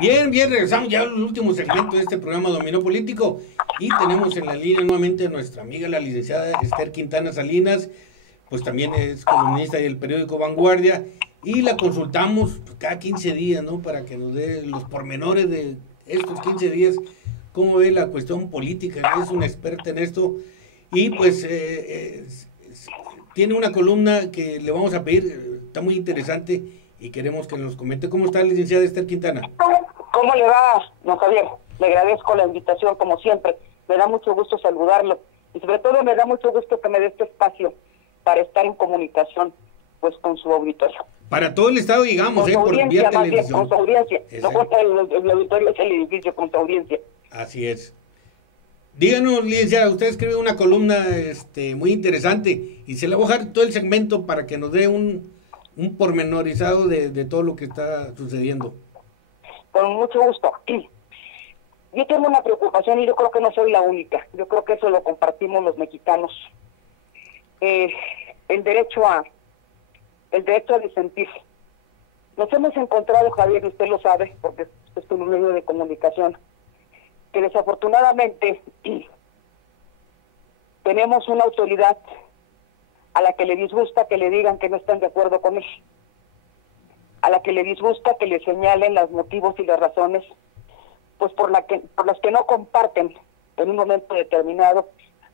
Bien, bien, regresamos ya al último segmento de este programa Dominó Político y tenemos en la línea nuevamente a nuestra amiga, la licenciada Esther Quintana Salinas, pues también es columnista del periódico Vanguardia y la consultamos pues, cada 15 días, ¿no? Para que nos dé los pormenores de estos 15 días, cómo ve la cuestión política, es una experta en esto y pues tiene una columna que le vamos a pedir, está muy interesante y queremos que nos comente. ¿Cómo está, licenciada Esther Quintana? ¿Cómo le va, don Javier? Le agradezco la invitación, como siempre. Me da mucho gusto saludarlo. Y sobre todo me da mucho gusto que me dé este espacio para estar en comunicación pues con su auditorio. Para todo el estado, digamos, por vía televisión. Con su audiencia. No con el auditorio, es el edificio, con su audiencia. Así es. Díganos, licenciada, usted escribe una columna muy interesante y se le va a dejar todo el segmento para que nos dé un pormenorizado de todo lo que está sucediendo. Con mucho gusto. Yo tengo una preocupación y yo creo que no soy la única. Yo creo que eso lo compartimos los mexicanos. El derecho a disentir. Nos hemos encontrado, Javier, y usted lo sabe, porque es un medio de comunicación, que desafortunadamente tenemos una autoridad a la que le disgusta que le digan que no están de acuerdo con él, a la que le disgusta que le señalen los motivos y las razones pues por las que no comparten en un momento determinado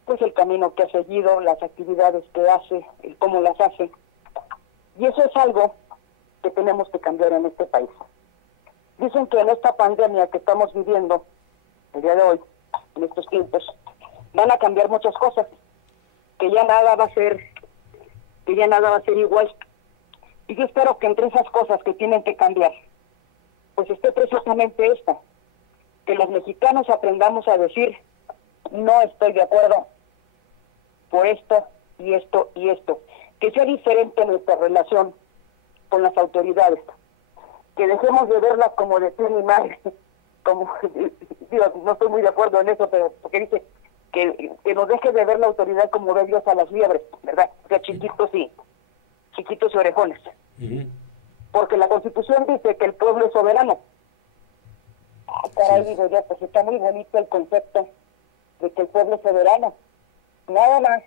pues el camino que ha seguido, las actividades que hace, el cómo las hace. Y eso es algo que tenemos que cambiar en este país. Dicen que en esta pandemia que estamos viviendo el día de hoy, en estos tiempos, van a cambiar muchas cosas, que ya nada va a ser igual. Y yo espero que entre esas cosas que tienen que cambiar, pues esté precisamente esta, que los mexicanos aprendamos a decir, no estoy de acuerdo por esto y esto y esto, que sea diferente nuestra relación con las autoridades, que dejemos de verlas como decía mi madre, como, digo, no estoy muy de acuerdo en eso, pero porque dice que nos deje de ver la autoridad como ve Dios a las liebres, ¿verdad? O sea, chiquitos y orejones. Uh-huh. Porque la Constitución dice que el pueblo es soberano. Caray, digo yo, pues está muy bonito el concepto de que el pueblo es soberano. Nada más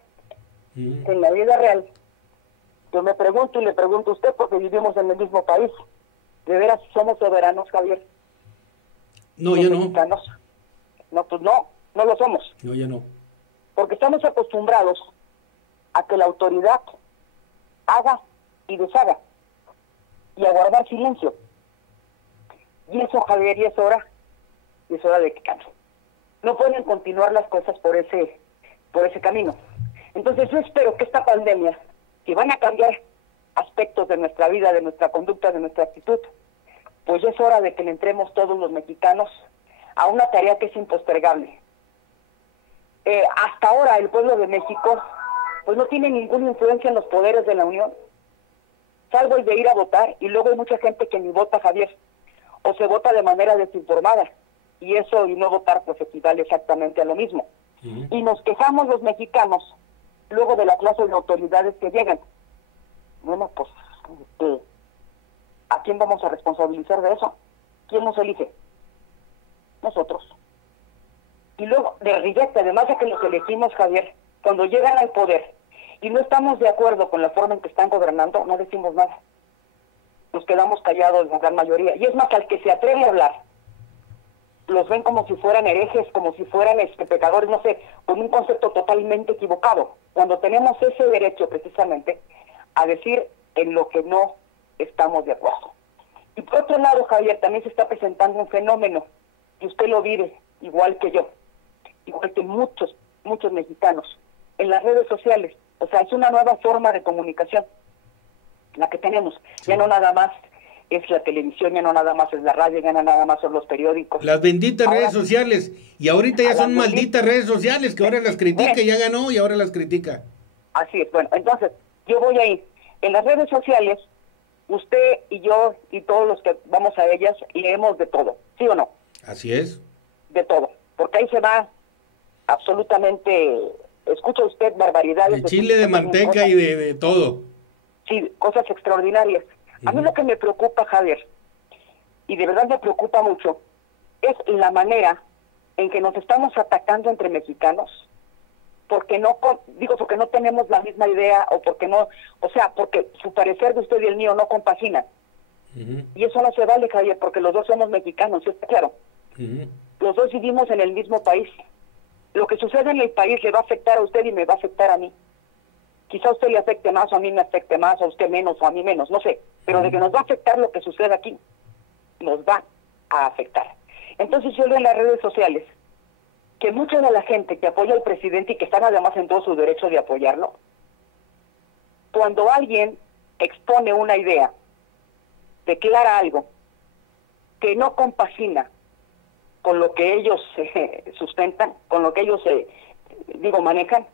que en la vida real, yo me pregunto y le pregunto a usted, porque vivimos en el mismo país, ¿de veras somos soberanos, Javier? No, ya no. Mexicanos. No, pues no lo somos. No, ya no. Porque estamos acostumbrados a que la autoridad haga y deshaga y a guardar silencio. Y eso, Javier, y es hora de que cambie. No pueden continuar las cosas por ese camino. Entonces yo espero que esta pandemia, que van a cambiar aspectos de nuestra vida, de nuestra conducta, de nuestra actitud, pues ya es hora de que le entremos todos los mexicanos a una tarea que es impostergable. Hasta ahora el pueblo de México pues no tiene ninguna influencia en los poderes de la Unión, salvo el de ir a votar, y luego hay mucha gente que ni vota, Javier, o se vota de manera desinformada, y eso y no votar pues equivale exactamente a lo mismo. Uh-huh. Y nos quejamos los mexicanos luego de la clase de autoridades que llegan. Bueno, pues ¿a quién vamos a responsabilizar de eso? ¿Quién nos elige? Nosotros. Y luego, de riguete, además de que los elegimos, Javier, cuando llegan al poder y no estamos de acuerdo con la forma en que están gobernando, no decimos nada. Nos quedamos callados en la gran mayoría. Y es más, al que se atreve a hablar, los ven como si fueran herejes, como si fueran pecadores, no sé, con un concepto totalmente equivocado. Cuando tenemos ese derecho, precisamente, a decir en lo que no estamos de acuerdo. Y por otro lado, Javier, también se está presentando un fenómeno, y usted lo vive, igual que yo, igual que muchos mexicanos, en las redes sociales. O sea, es una nueva forma de comunicación la que tenemos. Sí. Ya no nada más es la televisión, ya no nada más es la radio, ya no nada más son los periódicos. Las benditas redes sociales. Y ahorita ya son malditas redes sociales, que ahora las critica, ya ganó y ahora las critica. Así es. Bueno, entonces, yo voy ahí. En las redes sociales, usted y yo y todos los que vamos a ellas leemos de todo, ¿sí o no? Así es. De todo. Porque ahí se va absolutamente... Escucha usted barbaridades. De chile, de manteca y de todo. Sí, cosas extraordinarias. A mí lo que me preocupa, Javier, y de verdad me preocupa mucho, es la manera en que nos estamos atacando entre mexicanos, porque porque no tenemos la misma idea, o porque no, o sea, porque su parecer de usted y el mío no compaginan. Y eso no se vale, Javier, porque los dos somos mexicanos, ¿sí está claro? Los dos vivimos en el mismo país. Lo que sucede en el país le va a afectar a usted y me va a afectar a mí. Quizá a usted le afecte más, o a mí me afecte más, a usted menos, o a mí menos, no sé. Pero de que nos va a afectar lo que sucede aquí, nos va a afectar. Entonces yo leo en las redes sociales que mucha de la gente que apoya al presidente y que están además en todo su derecho de apoyarlo, cuando alguien expone una idea, declara algo que no compagina con lo que ellos sustentan, con lo que ellos, manejan,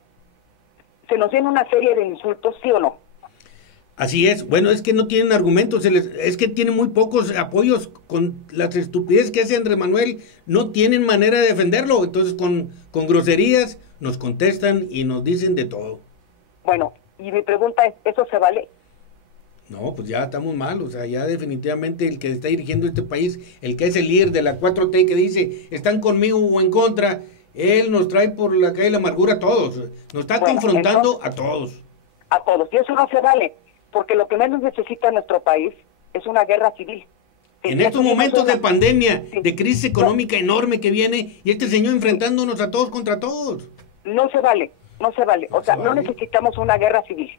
se nos viene una serie de insultos, ¿sí o no? Así es. Bueno, es que no tienen argumentos, es que tienen muy pocos apoyos. Con las estupideces que hace Andrés Manuel, no tienen manera de defenderlo. Entonces, con groserías nos contestan y nos dicen de todo. Bueno, y mi pregunta es, ¿eso se vale? No, pues ya estamos mal, o sea, ya definitivamente el que está dirigiendo este país, el que es el líder de la 4T que dice, están conmigo o en contra, él nos trae por la calle de la amargura a todos, nos está confrontando a todos. A todos, y eso no se vale, porque lo que menos necesita nuestro país es una guerra civil. En estos momentos de pandemia, de crisis económica enorme que viene, y este señor enfrentándonos a todos contra todos. No se vale, o sea, no necesitamos una guerra civil,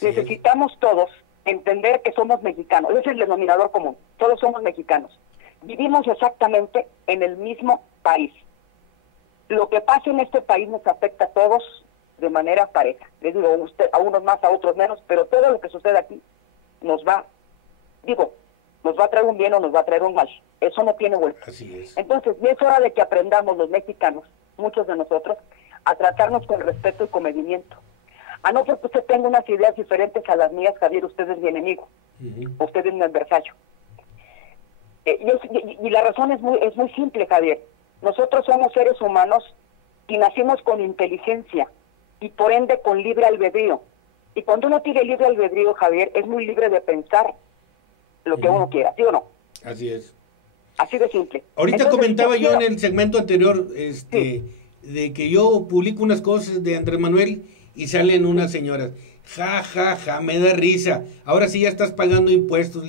necesitamos todos entender que somos mexicanos, ese es el denominador común, todos somos mexicanos, vivimos exactamente en el mismo país. Lo que pasa en este país nos afecta a todos de manera pareja, les digo, a unos más, a otros menos, pero todo lo que sucede aquí nos va a traer un bien o nos va a traer un mal, eso no tiene vuelta. Así es. Entonces, es hora de que aprendamos los mexicanos, muchos de nosotros, a tratarnos con respeto y comedimiento. A no porque usted tenga unas ideas diferentes a las mías, Javier, usted es mi enemigo, usted es mi adversario. Y la razón es muy simple, Javier. Nosotros somos seres humanos y nacimos con inteligencia y por ende con libre albedrío. Y cuando uno tiene libre albedrío, Javier, es muy libre de pensar lo que uno quiera, ¿sí o no? Así es. Así de simple. Ahorita comentaba yo en el segmento anterior de que yo publico unas cosas de Andrés Manuel y salen unas señoras, ja, me da risa, ahora sí ya estás pagando impuestos.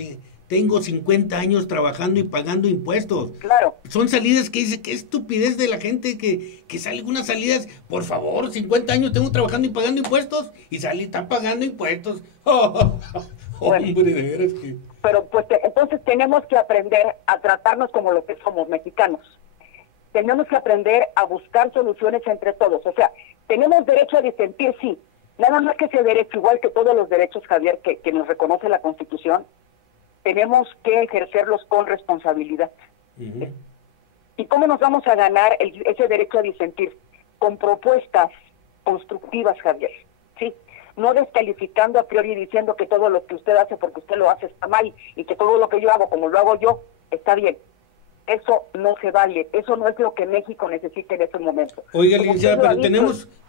Tengo 50 años trabajando y pagando impuestos. Claro. Son salidas que dice, qué estupidez de la gente que sale unas salidas, por favor, 50 años tengo trabajando y pagando impuestos, y están pagando impuestos. Hombre, de veras que... Pero pues entonces tenemos que aprender a tratarnos como lo que somos, mexicanos. Tenemos que aprender a buscar soluciones entre todos. O sea, tenemos derecho a disentir, sí. Nada más que ese derecho, igual que todos los derechos, Javier, que nos reconoce la Constitución, tenemos que ejercerlos con responsabilidad. ¿Y cómo nos vamos a ganar ese derecho a disentir? Con propuestas constructivas, Javier, ¿sí? No descalificando a priori diciendo que todo lo que usted hace porque usted lo hace está mal y que todo lo que yo hago como lo hago yo está bien. Eso no se vale, eso no es lo que México necesita en este momento. Oiga, licenciada, pero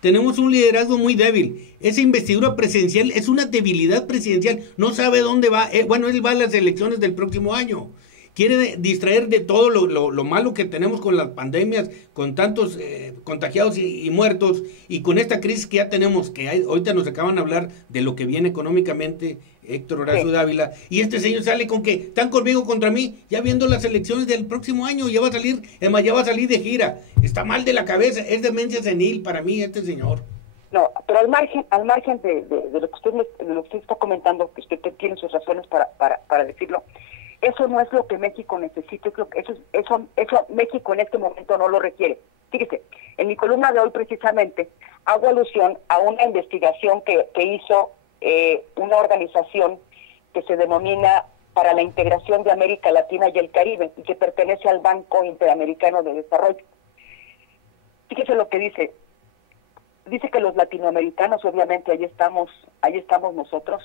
tenemos un liderazgo muy débil. Esa investidura presidencial es una debilidad presidencial. No sabe dónde va. Él va a las elecciones del próximo año. Quiere distraer de todo lo malo que tenemos con las pandemias, con tantos contagiados y muertos, y con esta crisis que ya tenemos, ahorita nos acaban de hablar de lo que viene económicamente, Héctor Horacio Dávila, y este señor sale con que están conmigo contra mí, ya viendo las elecciones del próximo año, ya va a salir de gira. Está mal de la cabeza, es demencia senil para mí este señor. No, pero al margen de lo que usted está comentando, que usted tiene sus razones para decirlo, eso no es lo que México necesita, eso México en este momento no lo requiere. Fíjese, en mi columna de hoy precisamente hago alusión a una investigación que hizo una organización que se denomina para la integración de América Latina y el Caribe y que pertenece al Banco Interamericano de Desarrollo. Fíjese lo que dice. Dice que los latinoamericanos, obviamente, ahí estamos nosotros,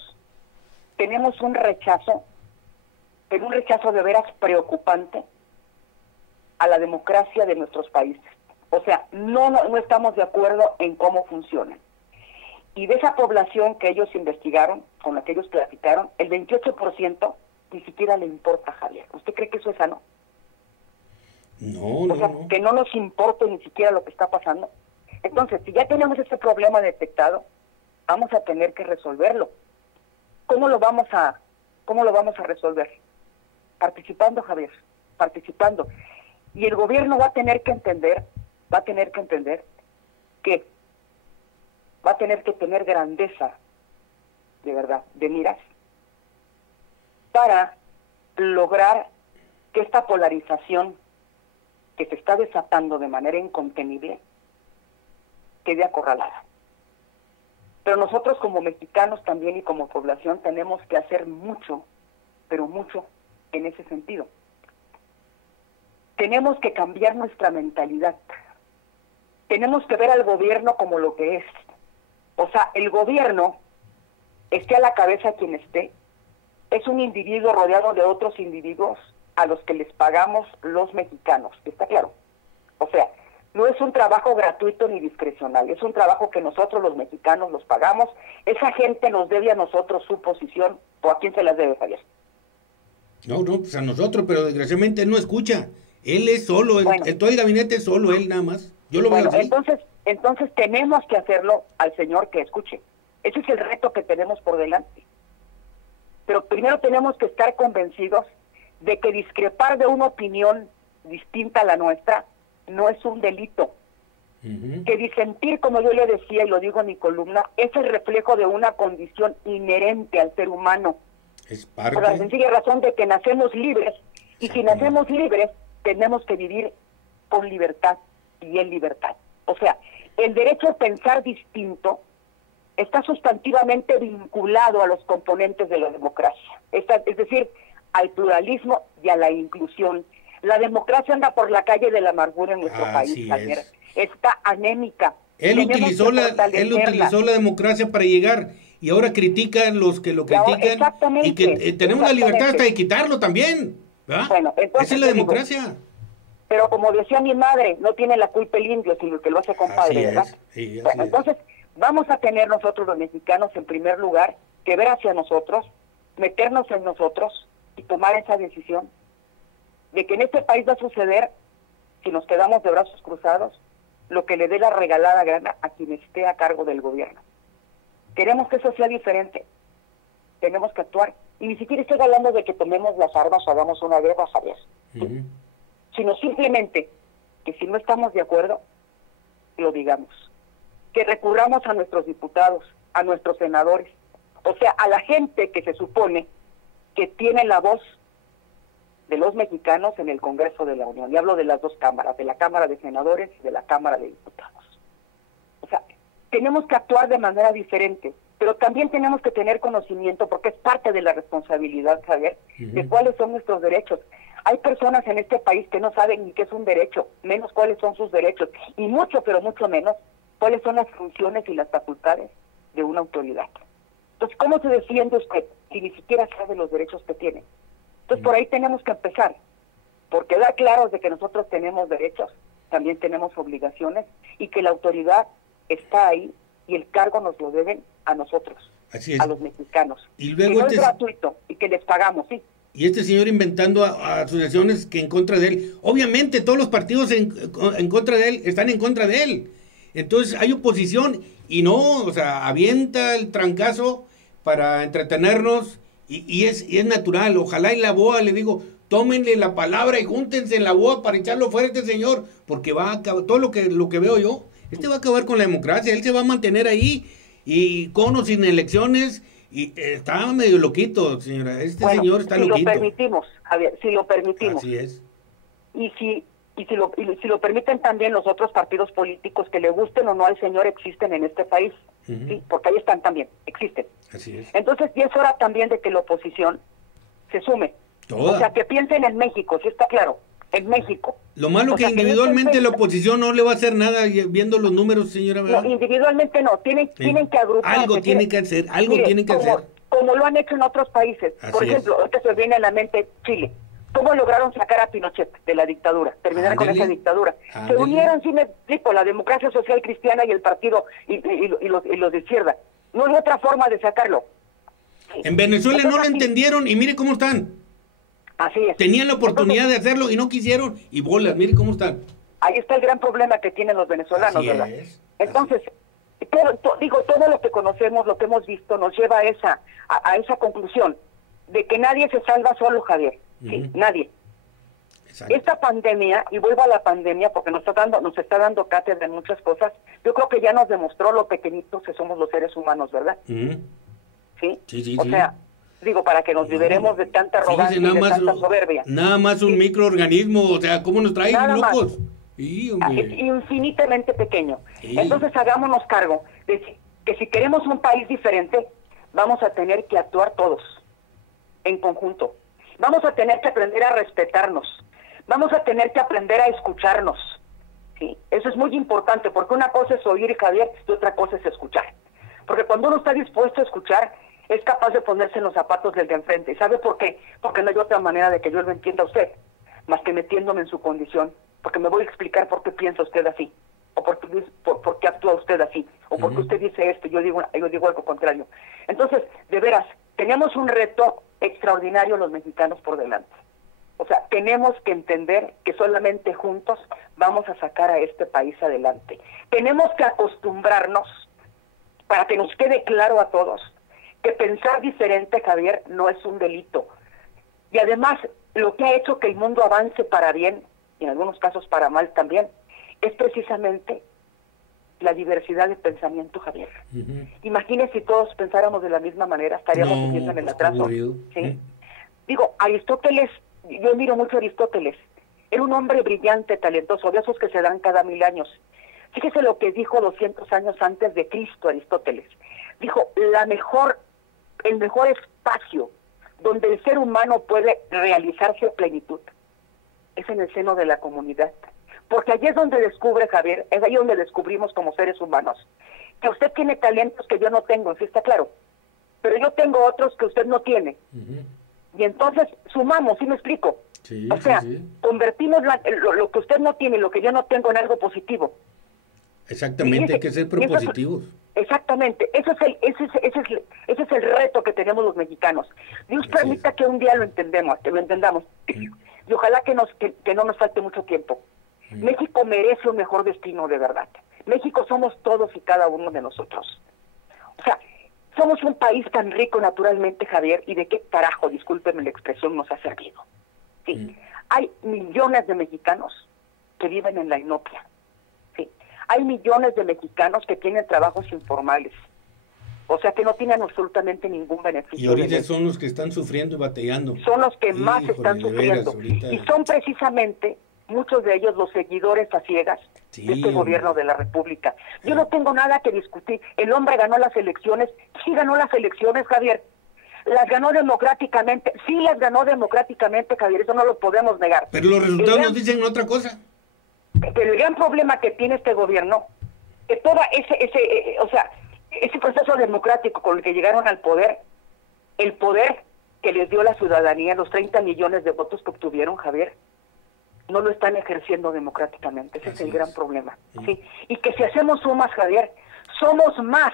tenemos un rechazo, pero un rechazo de veras preocupante a la democracia de nuestros países. O sea, no estamos de acuerdo en cómo funcionan. Y de esa población que ellos investigaron, con la que ellos platicaron, el 28% ni siquiera le importa, Javier. ¿Usted cree que eso es sano? No, no, no. Que no nos importe ni siquiera lo que está pasando. Entonces, si ya tenemos ese problema detectado, vamos a tener que resolverlo. ¿Cómo lo vamos a resolver? Participando, Javier, participando. Y el gobierno va a tener que entender que va a tener que tener grandeza, de verdad, de miras, para lograr que esta polarización que se está desatando de manera incontenible quede acorralada. Pero nosotros como mexicanos también y como población tenemos que hacer mucho, pero mucho en ese sentido. Tenemos que cambiar nuestra mentalidad. Tenemos que ver al gobierno como lo que es. O sea, el gobierno, esté a la cabeza quien esté, es un individuo rodeado de otros individuos a los que les pagamos los mexicanos. ¿Está claro? O sea, no es un trabajo gratuito ni discrecional, es un trabajo que nosotros los mexicanos los pagamos. Esa gente nos debe a nosotros su posición, ¿o a quién se las debe, Javier? No, pues a nosotros, pero desgraciadamente él no escucha. Él es solo, todo el gabinete es solo él nada más. Yo lo veo así. Entonces tenemos que hacerlo al señor que escuche. Ese es el reto que tenemos por delante. Pero primero tenemos que estar convencidos de que discrepar de una opinión distinta a la nuestra no es un delito. Que disentir, como yo le decía y lo digo en mi columna, es el reflejo de una condición inherente al ser humano. Es parte. Por la sencilla razón de que nacemos libres, y si nacemos libres, tenemos que vivir con libertad y en libertad. O sea, el derecho a pensar distinto está sustantivamente vinculado a los componentes de la democracia, es decir, al pluralismo y a la inclusión. La democracia anda por la calle de la amargura en nuestro país, Javier. Está anémica. Él utilizó la democracia para llegar y ahora critican los que lo critican y que tenemos la libertad hasta de quitarlo también. ¿verdad? Bueno, entonces, esa es la democracia. Pero como decía mi madre, no tiene la culpa el indio, sino el que lo hace compadre, ¿verdad? Sí, bueno, entonces vamos a tener nosotros los mexicanos en primer lugar que ver hacia nosotros, meternos en nosotros y tomar esa decisión de que en este país va a suceder, si nos quedamos de brazos cruzados, lo que le dé la regalada gana a quien esté a cargo del gobierno. Queremos que eso sea diferente, tenemos que actuar. Y ni siquiera estoy hablando de que tomemos las armas o hagamos una guerra, Javier, ¿sí? Sino simplemente que si no estamos de acuerdo, lo digamos. Que recurramos a nuestros diputados, a nuestros senadores, o sea, a la gente que se supone que tiene la voz de los mexicanos en el Congreso de la Unión. Y hablo de las dos cámaras, de la Cámara de Senadores y de la Cámara de Diputados. O sea, tenemos que actuar de manera diferente, pero también tenemos que tener conocimiento, porque es parte de la responsabilidad, Javier, de cuáles son nuestros derechos. Hay personas en este país que no saben ni qué es un derecho, menos cuáles son sus derechos, y mucho, pero mucho menos, cuáles son las funciones y las facultades de una autoridad. Entonces, ¿cómo se defiende usted si ni siquiera sabe los derechos que tiene? Entonces, por ahí tenemos que empezar, porque da claro de que nosotros tenemos derechos, también tenemos obligaciones, y que la autoridad está ahí, y el cargo nos lo deben a nosotros, a los mexicanos. Y luego que no es gratuito, y que les pagamos, sí. Y este señor inventando asociaciones que en contra de él. Obviamente todos los partidos en contra de él están en contra de él. Entonces hay oposición y no, o sea, avienta el trancazo para entretenernos y es natural. Ojalá y la BOA, le digo, tómenle la palabra y júntense en la BOA para echarlo fuera a este señor, porque va a acabar, todo lo que veo yo, va a acabar con la democracia, él se va a mantener ahí y con o sin elecciones. Y está medio loquito, señora. Señor está loquito. Si lo permitimos, Javier, si lo permitimos. Así es. Y si lo permiten también los otros partidos políticos que le gusten o no al señor, existen en este país. ¿Sí? Porque ahí están también, existen. Así es. Entonces, ya es hora también de que la oposición se sume. Toda. O sea, que piensen en México, sí está claro, en México. Lo malo que individualmente la oposición no le va a hacer nada viendo los números, señora. ¿Verdad? No, individualmente no, tienen que agruparse. Algo tienen que hacer, como lo han hecho en otros países. Por ejemplo, ahorita se viene a la mente Chile. ¿Cómo lograron sacar a Pinochet de la dictadura? Terminar con esa dictadura. Se unieron, sí me explico, la democracia social cristiana y el partido y los de izquierda. No hay otra forma de sacarlo. En Venezuela no lo entendieron y mire cómo están. Así es. Tenían la oportunidad de hacerlo y no quisieron, y bolas, mire cómo están. Ahí está el gran problema que tienen los venezolanos, Así ¿verdad? es, Entonces, todo lo que conocemos, lo que hemos visto, nos lleva a esa conclusión de que nadie se salva solo, Javier. Sí, nadie. Exacto. Esta pandemia, y vuelvo a la pandemia porque nos está dando cátedra en muchas cosas, yo creo que ya nos demostró lo pequeñitos que somos los seres humanos, ¿verdad? ¿Sí? Sí, o sea, digo, para que nos liberemos de tanta arrogancia y de tanta soberbia. Nada más un microorganismo, o sea, ¿cómo nos traen locos? Sí, es infinitamente pequeño. Sí. Entonces hagámonos cargo de que si queremos un país diferente, vamos a tener que actuar todos, en conjunto. Vamos a tener que aprender a respetarnos. Vamos a tener que aprender a escucharnos. ¿Sí? Eso es muy importante, porque una cosa es oír, Javier, y otra cosa es escuchar. Porque cuando uno está dispuesto a escuchar, es capaz de ponerse en los zapatos del de enfrente. ¿Y sabe por qué? Porque no hay otra manera de que yo lo entienda a usted, más que metiéndome en su condición. Porque me voy a explicar por qué piensa usted así, o por qué actúa usted así, o por qué usted dice esto y yo digo algo contrario. Entonces, de veras, tenemos un reto extraordinario los mexicanos por delante. O sea, tenemos que entender que solamente juntos vamos a sacar a este país adelante. Tenemos que acostumbrarnos, para que nos quede claro a todos, que pensar diferente, Javier, no es un delito. Y además, lo que ha hecho que el mundo avance para bien, y en algunos casos para mal también, es precisamente la diversidad de pensamiento, Javier. Imagínese si todos pensáramos de la misma manera, estaríamos viviendo en el atraso. ¿Sí? Digo, Aristóteles, yo miro mucho a Aristóteles, era un hombre brillante, talentoso, de esos que se dan cada 1000 años. Fíjese lo que dijo 200 años antes de Cristo Aristóteles. Dijo, el mejor espacio donde el ser humano puede realizarse a plenitud es en el seno de la comunidad. Porque allí es donde descubre, Javier, es ahí donde descubrimos como seres humanos, que usted tiene talentos que yo no tengo, ¿sí está claro? Pero yo tengo otros que usted no tiene. Y entonces sumamos, ¿sí me explico? Sí, o sea, convertimos lo que usted no tiene, lo que yo no tengo, en algo positivo. Exactamente, hay que ser propositivos. Exactamente, ese es el reto que tenemos los mexicanos. Dios permita que un día lo entendamos. Y ojalá que no nos falte mucho tiempo. México merece un mejor destino, de verdad. México somos todos y cada uno de nosotros. O sea, somos un país tan rico naturalmente, Javier, y de qué carajo, discúlpeme la expresión, nos ha servido. Sí, hay millones de mexicanos que viven en la inopia. Sí, hay millones de mexicanos que tienen trabajos informales. O sea, que no tienen absolutamente ningún beneficio. Y ahorita son los que están sufriendo y batallando. Son los que más están sufriendo. Y son precisamente muchos de ellos los seguidores a ciegas de este gobierno de la República. Yo no tengo nada que discutir. El hombre ganó las elecciones. Sí ganó las elecciones, Javier. Las ganó democráticamente. Sí las ganó democráticamente, Javier. Eso no lo podemos negar. Pero los resultados nos dicen otra cosa. Pero el gran problema que tiene este gobierno, que toda ese proceso democrático con el que llegaron al poder, el poder que les dio la ciudadanía, los 30 millones de votos que obtuvieron, Javier, no lo están ejerciendo democráticamente. Ese es el gran problema. ¿Sí? Y que si hacemos sumas, Javier, somos más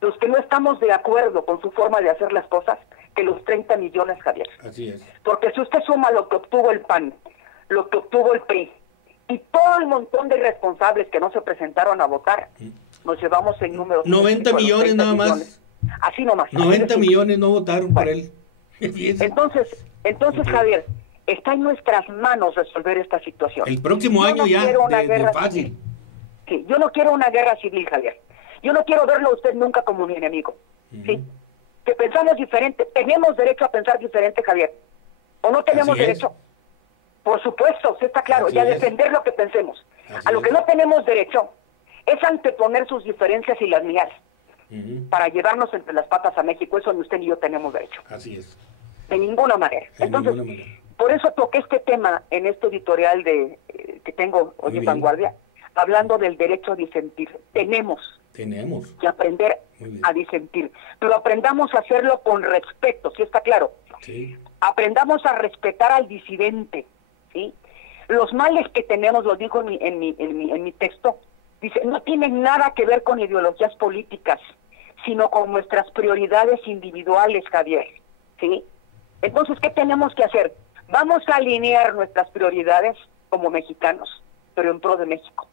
los que no estamos de acuerdo con su forma de hacer las cosas que los 30 millones, Javier. Así es. Porque si usted suma lo que obtuvo el PAN, lo que obtuvo el PRI, y todo el montón de irresponsables que no se presentaron a votar, nos llevamos en números... 90 millones nada más. Así nomás. 90 millones no votaron por él. Entonces, Javier, está en nuestras manos resolver esta situación. El próximo año ya, de fácil. Sí, yo no quiero una guerra civil, Javier. Yo no quiero verlo a usted nunca como mi enemigo. ¿Sí? Que pensamos diferente. ¿Tenemos derecho a pensar diferente, Javier? ¿O no tenemos derecho? Por supuesto, sí está claro, y a defender lo que pensemos. A lo que no tenemos derecho es anteponer sus diferencias y las mías para llevarnos entre las patas a México. Eso ni usted ni yo tenemos derecho. Así es. De ninguna manera. Entonces, por eso toqué este tema en este editorial que tengo hoy en Vanguardia, hablando del derecho a disentir. Tenemos que aprender a disentir, pero aprendamos a hacerlo con respeto, ¿sí está claro? Sí. Aprendamos a respetar al disidente, ¿sí? Los males que tenemos, lo digo en mi texto, dice, no tienen nada que ver con ideologías políticas, sino con nuestras prioridades individuales, Javier, ¿sí? Entonces, ¿qué tenemos que hacer? Vamos a alinear nuestras prioridades como mexicanos, pero en pro de México,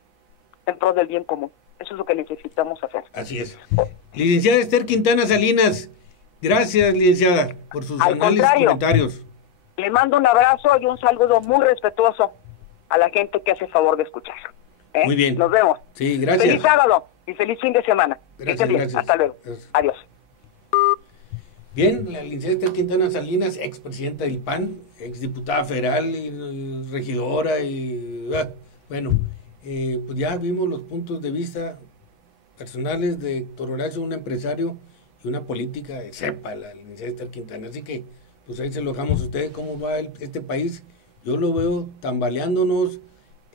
en pro del bien común. Eso es lo que necesitamos hacer. Así es. Licenciada Esther Quintana Salinas, gracias, licenciada, por sus análisis y comentarios. Le mando un abrazo y un saludo muy respetuoso a la gente que hace favor de escuchar. Muy bien. Nos vemos. Sí, gracias. Feliz sábado y feliz fin de semana. Gracias, bien. gracias. Hasta luego. Gracias. Adiós. Bien, la licenciada Esther Quintana Salinas, expresidenta del PAN, exdiputada federal y regidora y bueno, pues ya vimos los puntos de vista personales de Héctor Horacio, un empresario y una política de cepa, la licenciada Esther Quintana. Así que, pues ahí se lo dejamos a ustedes cómo va este país. Yo lo veo tambaleándonos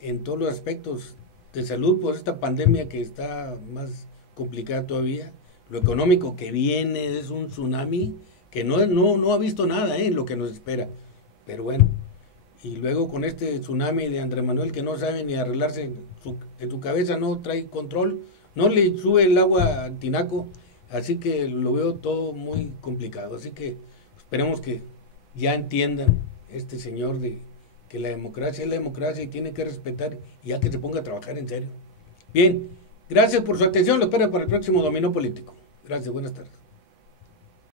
en todos los aspectos de salud por esta pandemia que está más complicada todavía. Lo económico que viene es un tsunami que no ha visto nada en lo que nos espera. Pero bueno, y luego con este tsunami de Andrés Manuel que no sabe ni arreglarse en su cabeza, no trae control, no le sube el agua al tinaco, así que lo veo todo muy complicado. Así que esperemos que ya entiendan este señor de que la democracia es la democracia y tiene que respetar y ya que se ponga a trabajar en serio. Bien, gracias por su atención, lo espero para el próximo Dominó Político. Gracias, buenas tardes.